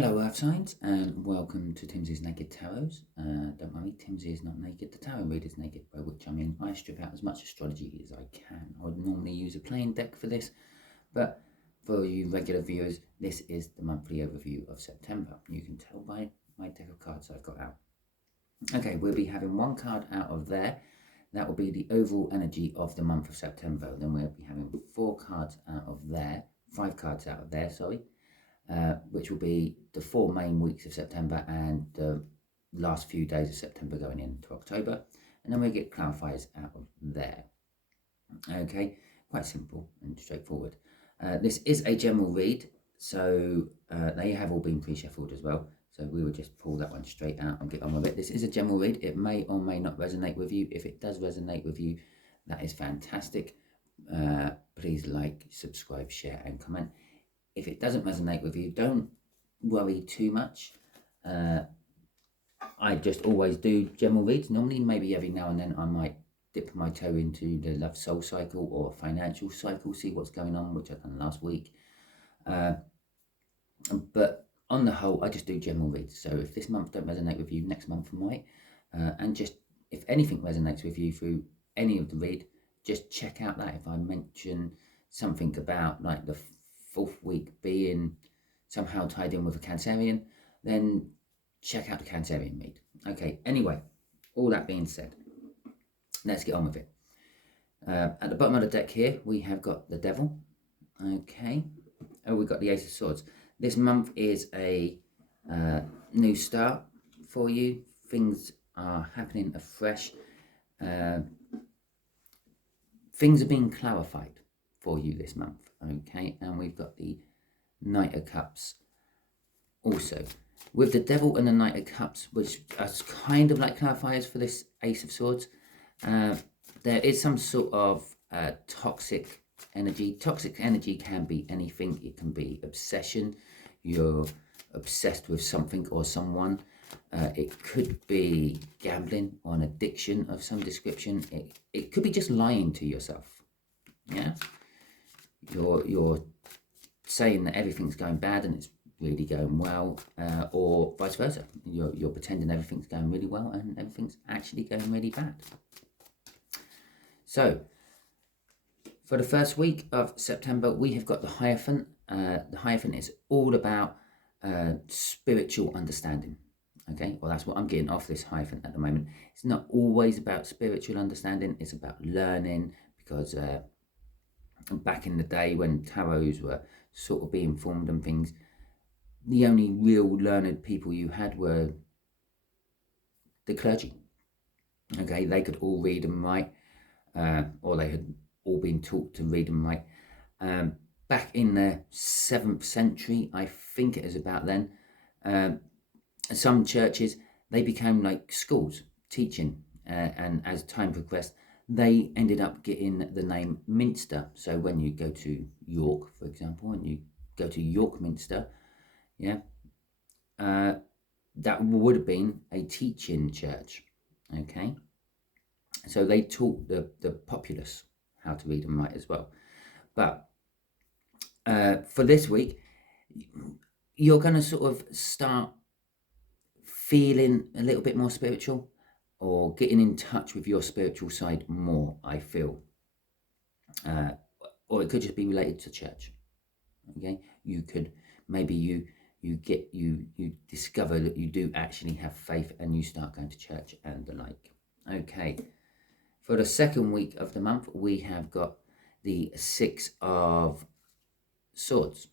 Hello Earth Signs and welcome to Timsy's Naked Tarot. Don't worry, Timsy is not naked, the tarot reader is naked, by which I mean I strip out as much astrology as I can. I would normally use a plain deck for this, but for you regular viewers, this is the monthly overview of September. You can tell by my deck of cards I've got out. Okay, we'll be having one card out of there. That will be the overall energy of the month of September. Then we'll be having 4 cards out of there, 5 cards out of there, sorry. Which will be the 4 main weeks of September and the last few days of September going into October. And then we get clarifiers out of there. Okay, quite simple and straightforward. This is a general read, so they have all been pre-shuffled as well. So we will just pull that one straight out and get on with it. This is a general read. It may or may not resonate with you. If it does resonate with you, that is fantastic. Please like, subscribe, share and comment. If it doesn't resonate with you, don't worry too much. I just always do general reads. Normally, maybe every now and then I might dip my toe into the love soul cycle or financial cycle, see what's going on, which I've done last week. But on the whole, I just do general reads. So if this month don't resonate with you, next month might. And just if anything resonates with you through any of the read, just check out that. If I mention something about like the 4th week being somehow tied in with a Cancerian, then check out the Cancerian read. Okay, anyway, all that being said, let's get on with it. At the bottom of the deck here, we have got the Devil. Okay, we've got the Ace of Swords. This month is a new start for you. Things are happening afresh. Things are being clarified for you this month. Okay, and we've got the Knight of Cups also. With the Devil and the Knight of Cups, which are kind of like clarifiers for this Ace of Swords, there is some sort of toxic energy. Toxic energy can be anything. It can be obsession. You're obsessed with something or someone. It could be gambling or an addiction of some description. It could be just lying to yourself. Yeah. You're saying that everything's going bad and it's really going well, or vice versa. You're pretending everything's going really well and everything's actually going really bad. So, for the first week of September, we have got the Hierophant. The Hierophant is all about spiritual understanding. Okay, well, that's what I'm getting off this Hierophant at the moment. It's not always about spiritual understanding. It's about learning, because back in the day when tarots were sort of being formed and things, the only real learned people you had were the clergy. Okay, they could all read and write, or they had all been taught to read and write. Back in the 7th century, I think it was about then, some churches, they became like schools teaching, and as time progressed, they ended up getting the name Minster. So when you go to York, for example, and you go to York Minster, yeah, that would have been a teaching church. Okay, so they taught the populace how to read and write as well. But for this week, you're going to sort of start feeling a little bit more spiritual, or getting in touch with your spiritual side more, I feel. Or it could just be related to church. Okay, you could, maybe you discover that you do actually have faith and you start going to church and the like. Okay, for the second week of the month, we have got the 6 of Swords.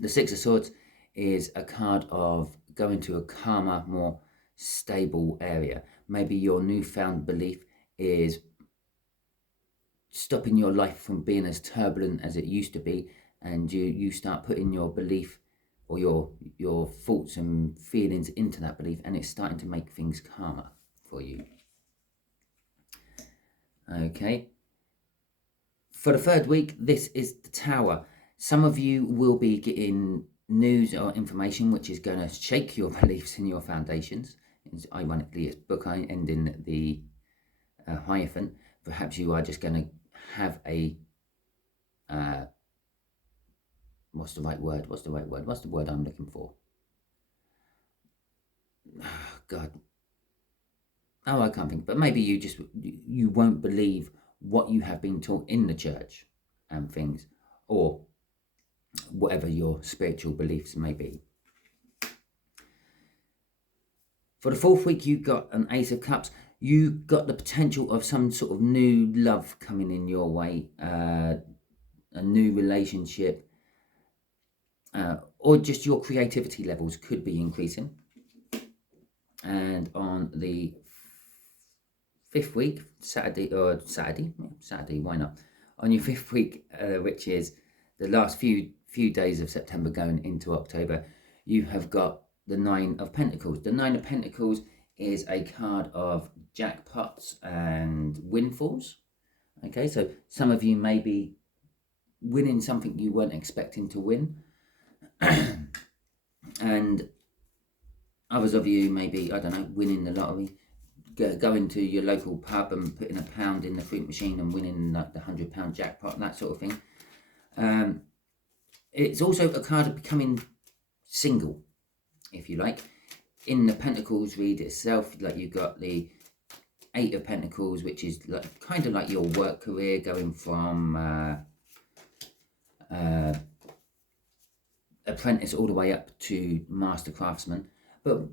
The 6 of Swords is a card of going to a calmer, more stable area. Maybe your newfound belief is stopping your life from being as turbulent as it used to be, and you start putting your belief or your thoughts and feelings into that belief, and it's starting to make things calmer for you. Okay, for the third week, this is the Tower. Some of you will be getting news or information which is going to shake your beliefs and your foundations. Ironically, it's book ending the Hierophant. Perhaps you are just going to have a what's the right word? What's the word I'm looking for? Oh, God. Oh, I can't think. But maybe you won't believe what you have been taught in the church and things, or whatever your spiritual beliefs may be. For the fourth week, you got an Ace of Cups. You got the potential of some sort of new love coming in your way, a new relationship, or just your creativity levels could be increasing. And on the fifth week, Saturday, why not? On your fifth week, which is the last few days of September going into October, you have got the Nine of Pentacles. The Nine of Pentacles is a card of jackpots and windfalls. Okay, so some of you may be winning something you weren't expecting to win. And others of you may be, I don't know, winning the lottery, going to your local pub and putting £1 in the fruit machine and winning like the £100 jackpot, that sort of thing. It's also a card of becoming single, if you like. In the Pentacles read itself, like you've got the Eight of Pentacles, which is like kind of like your work career, going from apprentice all the way up to master craftsman. But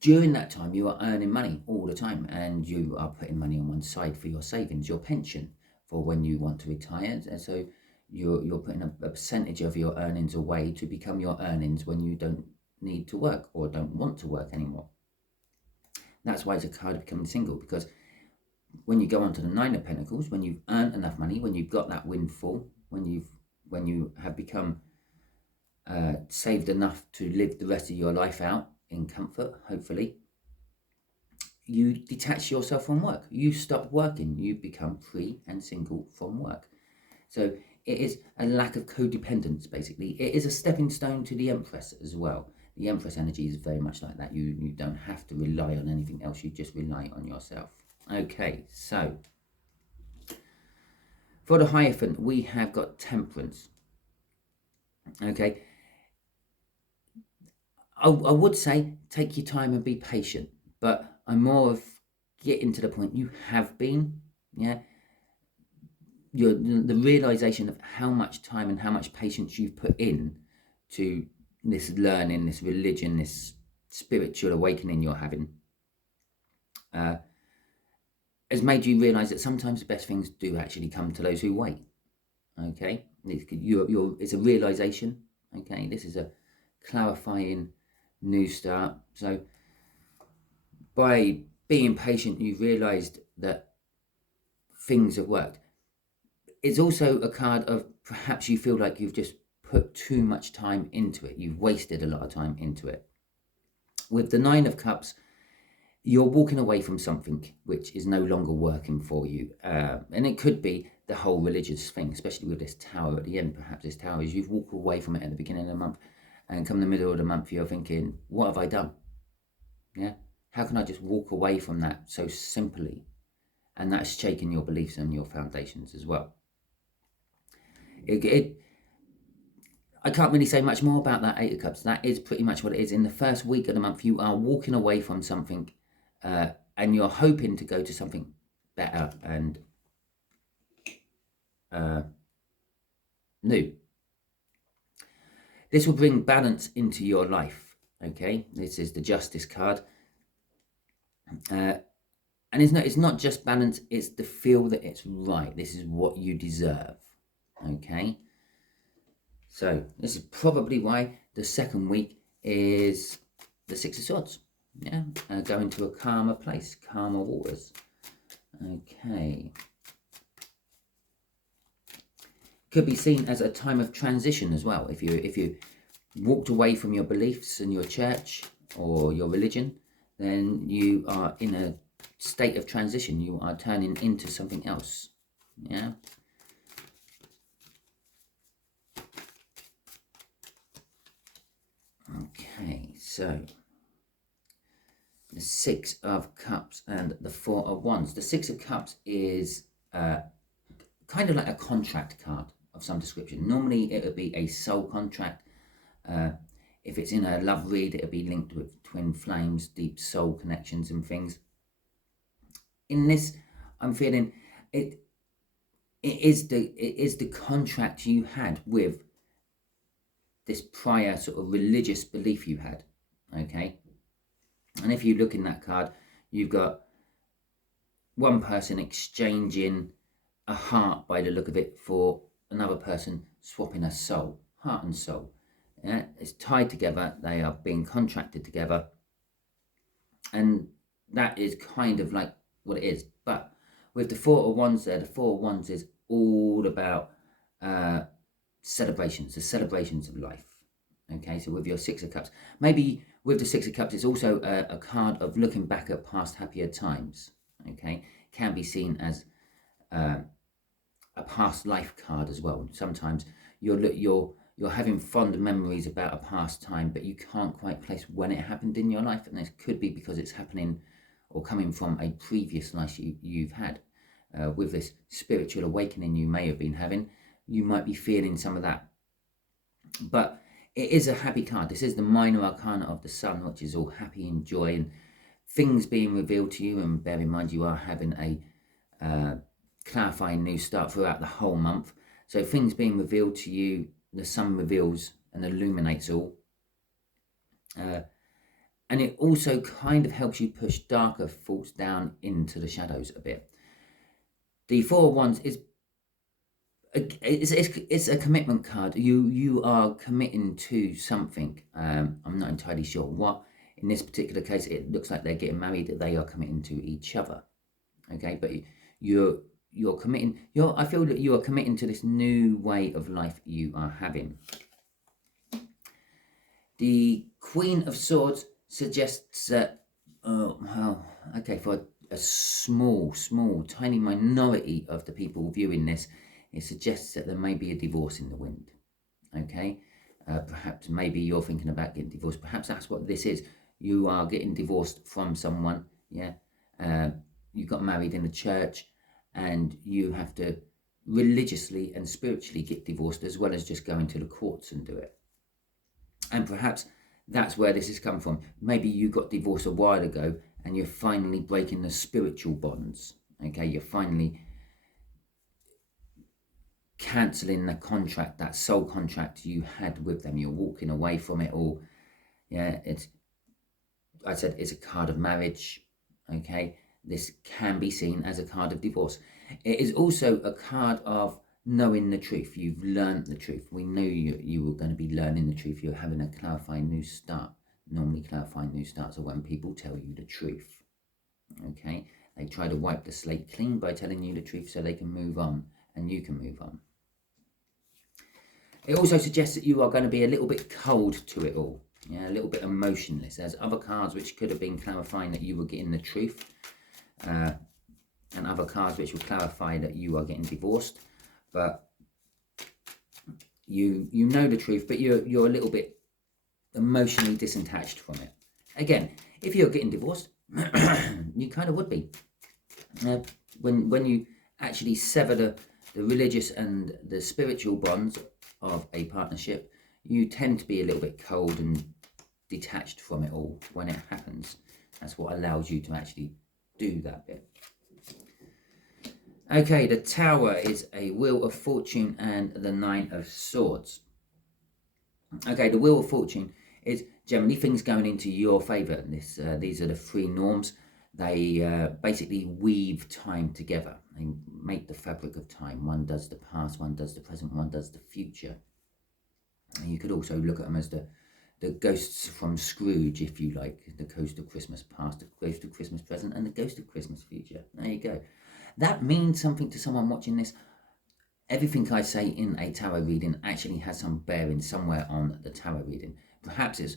during that time, you are earning money all the time, and you are putting money on one side for your savings, your pension, for when you want to retire. And so you're putting a percentage of your earnings away to become your earnings when you don't need to work or don't want to work anymore. That's why it's a card of becoming single, because when you go on to the Nine of Pentacles, when you've earned enough money, when you've got that windfall, when you have become saved enough to live the rest of your life out in comfort, hopefully, you detach yourself from work. You stop working. You become free and single from work. So it is a lack of codependence, basically. It is a stepping stone to the Empress as well. The Empress energy is very much like that. You don't have to rely on anything else. You just rely on yourself. Okay, so for the Hierophant, we have got Temperance. Okay. I would say take your time and be patient, but I'm more of getting to the point you have been, yeah. The realization of how much time and how much patience you've put in to this learning, this religion, this spiritual awakening you're having, has made you realize that sometimes the best things do actually come to those who wait. Okay, it's a realization. Okay, this is a clarifying new start. So by being patient, you've realized that things have worked. It's also a card of perhaps you feel like you've just put too much time into it. You've wasted a lot of time into it. With the Nine of Cups, you're walking away from something which is no longer working for you. And it could be the whole religious thing, especially with this tower at the end. Perhaps this tower is you've walked away from it at the beginning of the month, and come the middle of the month, you're thinking, what have I done? Yeah. How can I just walk away from that so simply? And that's shaking your beliefs and your foundations as well. I can't really say much more about that Eight of Cups. That is pretty much what it is. In the first week of the month, you are walking away from something, and you're hoping to go to something better and new. This will bring balance into your life. Okay, this is the Justice card. And it's not just balance, it's the feel that it's right. This is what you deserve. Okay. So this is probably why the second week is the Six of Swords. Yeah. Going to a calmer place, calmer waters. Okay. Could be seen as a time of transition as well. If you walked away from your beliefs and your church or your religion, then you are in a state of transition. You are turning into something else. Yeah. Okay, so the Six of Cups and the Four of Wands. The Six of Cups is kind of like a contract card of some description. Normally it would be a soul contract. If it's in a love read, it would be linked with twin flames, deep soul connections and things. In this, I'm feeling it is the contract you had with this prior sort of religious belief you had, okay? And if you look in that card, you've got one person exchanging a heart, by the look of it, for another person swapping a soul, heart and soul. Yeah, it's tied together, they are being contracted together, and that is kind of like what it is. But with the Four of Wands there, the Four of Wands is all about celebrations, the celebrations of life. Okay, so with your Six of Cups, maybe with the Six of Cups, it's also a card of looking back at past happier times. Okay, can be seen as a past life card as well. Sometimes you're having fond memories about a past time, but you can't quite place when it happened in your life, and this could be because it's happening or coming from a previous life you've had. With this spiritual awakening you may have been having, you might be feeling some of that. But it is a happy card. This is the minor arcana of the Sun, which is all happy and joy and things being revealed to you. And bear in mind, you are having a clarifying new start throughout the whole month. So things being revealed to you, the Sun reveals and illuminates all. And it also kind of helps you push darker thoughts down into the shadows a bit. The Four of Wands is it's a commitment card. You are committing to something. I'm not entirely sure what. In this particular case, it looks like they're getting married. They are committing to each other. Okay, but you're committing. I feel that you are committing to this new way of life you are having. The Queen of Swords suggests that for a small, tiny minority of the people viewing this, it suggests that there may be a divorce in the wind. Okay, perhaps maybe you're thinking about getting divorced. Perhaps that's what this is. You are getting divorced from someone. Yeah, you got married in the church, and you have to religiously and spiritually get divorced, as well as just going to the courts and do it. And perhaps that's where this has come from. Maybe you got divorced a while ago, and you're finally breaking the spiritual bonds. Okay, you're finally cancelling the contract, that soul contract you had with them. You're walking away from it all. Yeah, it's a card of marriage. Okay, this can be seen as a card of divorce. It is also a card of knowing the truth. You've learned the truth. We knew you were going to be learning the truth. You're having a clarifying new start. Normally clarifying new starts are when people tell you the truth. Okay, they try to wipe the slate clean by telling you the truth so they can move on and you can move on. It also suggests that you are going to be a little bit cold to it all. Yeah, a little bit emotionless. There's other cards which could have been clarifying that you were getting the truth, and other cards which will clarify that you are getting divorced. But you know the truth, but you're a little bit emotionally disattached from it. Again, if you're getting divorced, you kind of would be. When you actually sever the religious and the spiritual bonds of a partnership, you tend to be a little bit cold and detached from it all when it happens. That's what allows you to actually do that bit. Okay, the Tower is a Wheel of Fortune and the Nine of Swords. Okay, the Wheel of Fortune is generally things going into your favour. These are the three norms. They basically weave time together. They make the fabric of time. One does the past, one does the present, one does the future. And you could also look at them as the ghosts from Scrooge, if you like. The ghost of Christmas past, the ghost of Christmas present, and the ghost of Christmas future. There you go. That means something to someone watching this. Everything I say in a tarot reading actually has some bearing somewhere on the tarot reading. Perhaps it's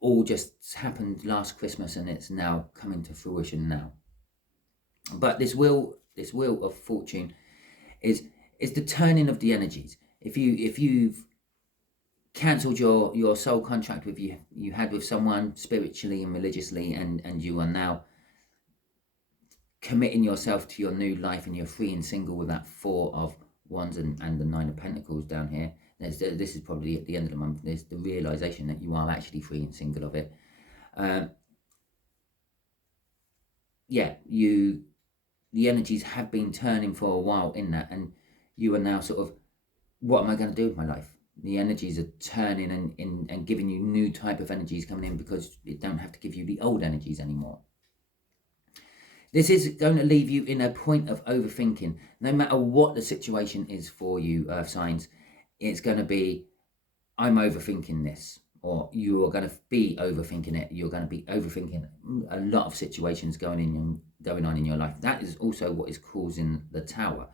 all just happened last Christmas and it's now coming to fruition now. But this wheel of fortune is the turning of the energies. If you've cancelled your soul contract with you had with someone spiritually and religiously, and you are now committing yourself to your new life, and you're free and single with that Four of Wands and the Nine of Pentacles down here. This is probably at the end of the month. There's the realization that you are actually free and single of it. Yeah, the energies have been turning for a while in that, and you are now sort of, what am I going to do with my life? The energies are turning and giving you new type of energies coming in, because it don't have to give you the old energies anymore. This is going to leave you in a point of overthinking. No matter what the situation is for you, Earth signs, it's going to be, I'm overthinking this, or you are going to be overthinking it. You're going to be overthinking a lot of situations going on in your life. That is also what is causing the Tower.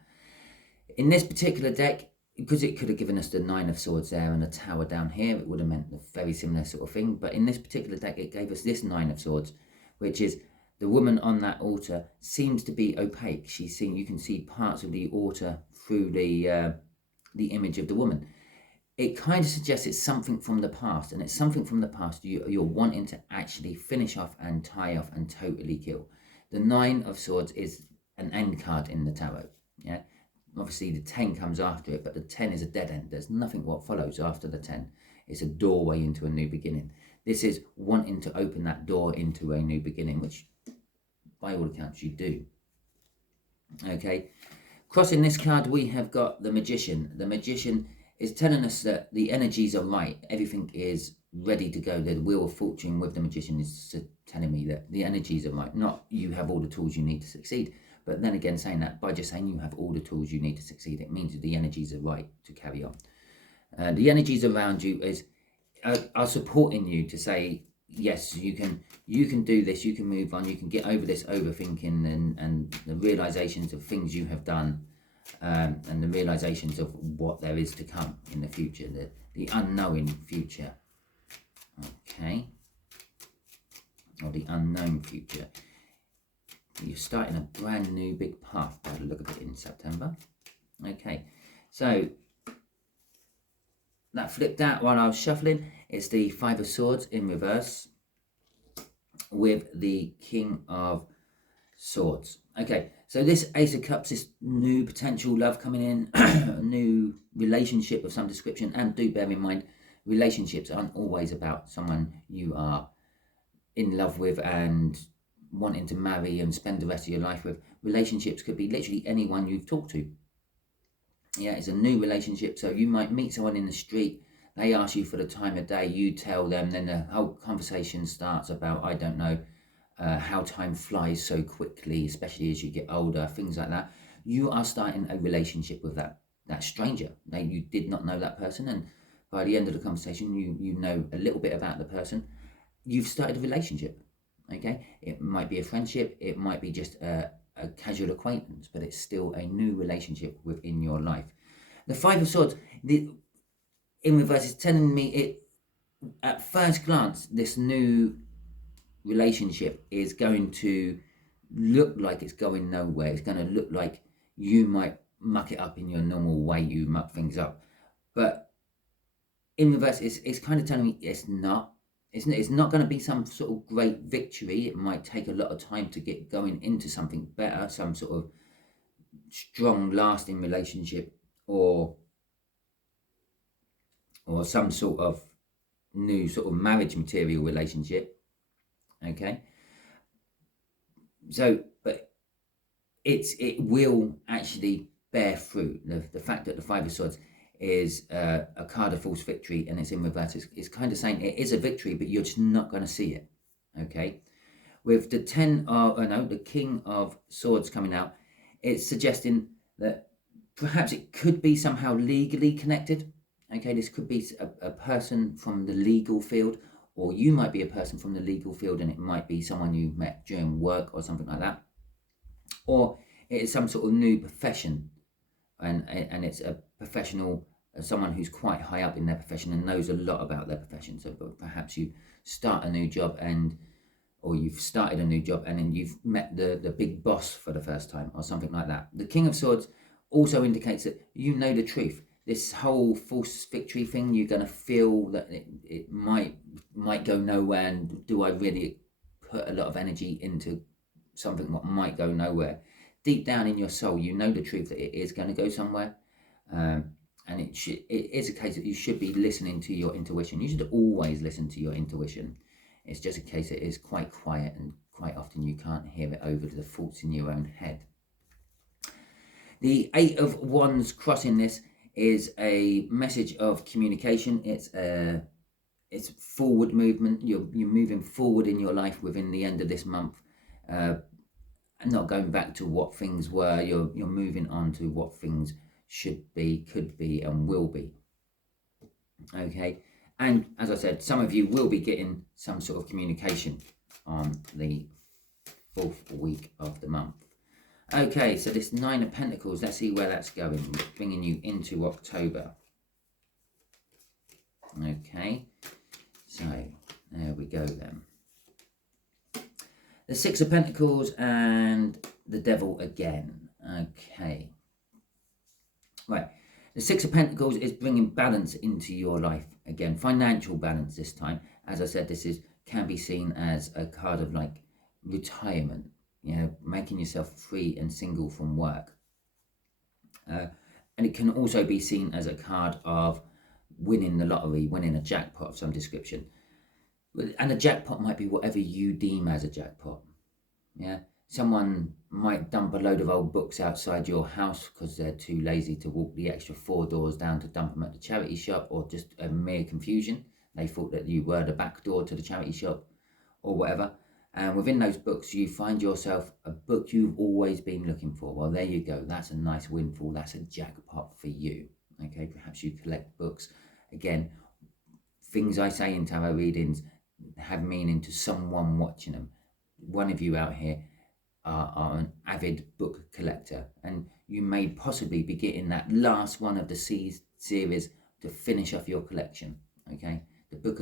In this particular deck, because it could have given us the Nine of Swords there and the Tower down here, it would have meant a very similar sort of thing. But in this particular deck, it gave us this Nine of Swords, which is the woman on that altar seems to be opaque. You can see parts of the altar through the image of the woman. It kind of suggests it's something from the past, and it's something from the past you're wanting to actually finish off and tie off and totally kill. The Nine of Swords is an end card in the tarot. Yeah, obviously the 10 comes after it, but the 10 is a dead end. There's nothing what follows after the 10. It's a doorway into a new beginning. This is wanting to open that door into a new beginning, which by all accounts you do. Okay, crossing this card we have got the Magician. The Magician is telling us that the energies are right. Everything is ready to go. The Wheel of Fortune with the Magician is telling me that the energies are right. Not you have all the tools you need to succeed. But then again, saying that, by just saying you have all the tools you need to succeed, it means that the energies are right to carry on. The energies around you are supporting you to say, yes, you can do this, you can move on, you can get over this overthinking and the realizations of things you have done, and the realizations of what there is to come in the future, the unknowing future. Okay, or the unknown future. You're starting a brand new big path by the look of it in September. Okay, so that flipped out while I was shuffling. It's the Five of Swords in reverse with the King of Swords. Okay, so this Ace of Cups, this new potential love coming in, a new relationship of some description. And do bear in mind, relationships aren't always about someone you are in love with and wanting to marry and spend the rest of your life with. Relationships could be literally anyone you've talked to. Yeah, it's a new relationship. So you might meet someone in the street, they ask you for the time of day, you tell them, then the whole conversation starts about, I don't know, how time flies so quickly, especially as you get older, things like that. You are starting a relationship with that stranger. You did not know that person, and by the end of the conversation, you know a little bit about the person. You've started a relationship. Okay, it might be a friendship, it might be just a casual acquaintance, but it's still a new relationship within your life. The Five of Swords, in reverse, is telling me it, at first glance, this new relationship is going to look like it's going nowhere. It's going to look like you might muck it up in your normal way you muck things up, but in reverse, it's kind of telling me it's not. It's not going to be some sort of great victory. It might take a lot of time to get going into something better, some sort of strong, lasting relationship, or some sort of new sort of marriage material relationship. Okay. So, but it will actually bear fruit. The fact that the Five of Swords is a card of false victory and it's in reverse is kind of saying it is a victory, but you're just not going to see it. Okay, with the the King of Swords coming out, it's suggesting that perhaps it could be somehow legally connected. Okay, this could be a person from the legal field, or you might be a person from the legal field and it might be someone you met during work or something like that, or it is some sort of new profession, and it's a professional, someone who's quite high up in their profession and knows a lot about their profession. So perhaps you start a new job or you've started a new job and then you've met the big boss for the first time or something like that. The King of Swords also indicates that you know the truth. This whole false victory thing, you're going to feel that it might go nowhere, and do I really put a lot of energy into something that might go nowhere? Deep down in your soul, you know the truth that it is going to go somewhere, And it is a case that you should be listening to your intuition. You should always listen to your intuition. It's just a case that it is quite quiet, and quite often you can't hear it over the thoughts in your own head. The Eight of Wands crossing this is a message of communication. It's forward movement. You're moving forward in your life within the end of this month, and not going back to what things were. You're moving on to what things should be, could be, and will be. Okay, and as I said, some of you will be getting some sort of communication on the 4th week of the month. Okay, so this Nine of Pentacles, let's see where that's going, bringing you into October. Okay, so there we go then. The Six of Pentacles and the Devil again. Okay, right. The Six of Pentacles is bringing balance into your life again, financial balance this time. As I said, this can be seen as a card of like retirement. You know, making yourself free and single from work. And it can also be seen as a card of winning the lottery, winning a jackpot of some description. And a jackpot might be whatever you deem as a jackpot. Yeah, someone might dump a load of old books outside your house because they're too lazy to walk the extra 4 doors down to dump them at the charity shop, or just a mere confusion. They thought that you were the back door to the charity shop or whatever. And within those books, you find yourself a book you've always been looking for. Well, there you go. That's a nice windfall. That's a jackpot for you. Okay, perhaps you collect books. Again, things I say in tarot readings have meaning to someone watching them. One of you out here are an avid book collector, and you may possibly be getting that last one of the series to finish off your collection. Okay, the book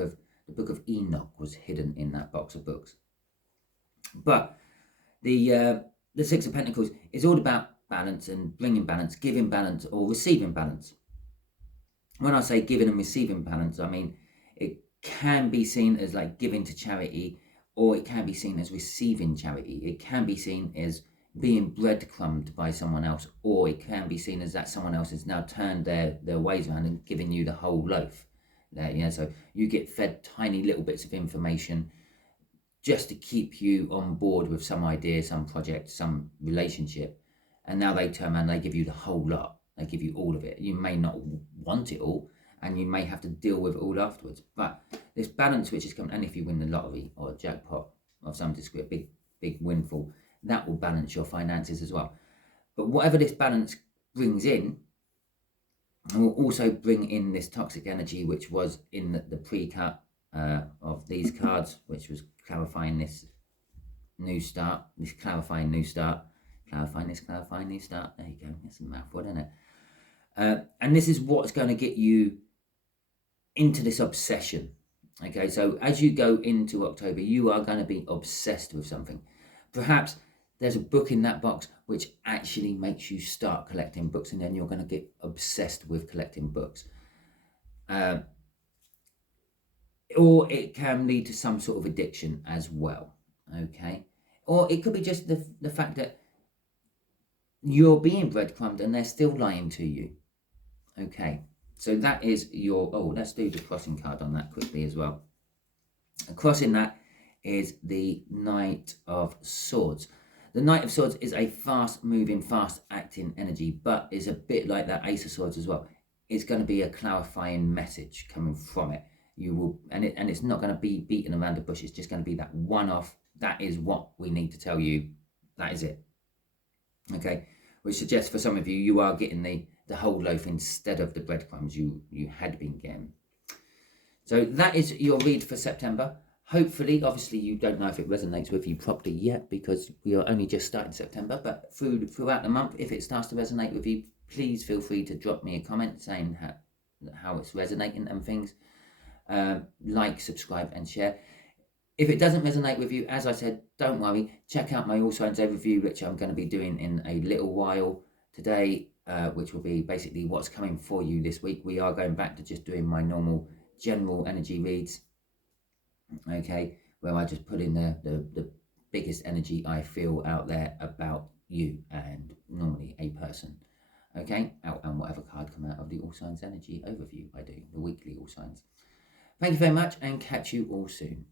of Enoch was hidden in that box of books. But the Six of Pentacles is all about balance and bringing balance, giving balance or receiving balance. When I say giving and receiving balance, I mean it can be seen as like giving to charity, or it can be seen as receiving charity. It can be seen as being breadcrumbed by someone else, or it can be seen as that someone else has now turned their ways around and given you the whole loaf. So you get fed tiny little bits of information just to keep you on board with some idea, some project, some relationship. And now they turn around, they give you the whole lot. They give you all of it. You may not want it all, and you may have to deal with it all afterwards. But this balance which is coming, and if you win the lottery or a jackpot of some degree, big windfall, that will balance your finances as well. But whatever this balance brings in, will also bring in this toxic energy which was in the pre-cut of these cards, which was clarifying this new start, clarifying new start. There you go. It's a mouthful, isn't it? And this is what's going to get you into this obsession. Okay, so as you go into October, you are going to be obsessed with something. Perhaps there's a book in that box which actually makes you start collecting books, and then you're going to get obsessed with collecting books. Or it can lead to some sort of addiction as well. Okay, or it could be just the fact that you're being breadcrumbed and they're still lying to you. Okay, so that is your... Oh, let's do the crossing card on that quickly as well. Crossing that is the Knight of Swords. The Knight of Swords is a fast-moving, fast-acting energy, but is a bit like that Ace of Swords as well. It's going to be a clarifying message coming from it. You will, and it's not going to be beaten around the bush. It's just going to be that one-off. That is what we need to tell you. That is it. Okay, which suggests for some of you, you are getting the whole loaf instead of the breadcrumbs you had been getting. So that is your read for September. Hopefully, obviously, you don't know if it resonates with you properly yet because we are only just starting September. But throughout the month, if it starts to resonate with you, please feel free to drop me a comment saying how it's resonating and things. Like, subscribe, and share. If it doesn't resonate with you, as I said, don't worry. Check out my All Signs Overview, which I'm going to be doing in a little while today, which will be basically what's coming for you this week. We are going back to just doing my normal general energy reads. Okay, where I just put in the biggest energy I feel out there about you and normally a person. Okay, and whatever card come out of the All Signs Energy overview I do, the weekly All Signs. Thank you very much, and catch you all soon.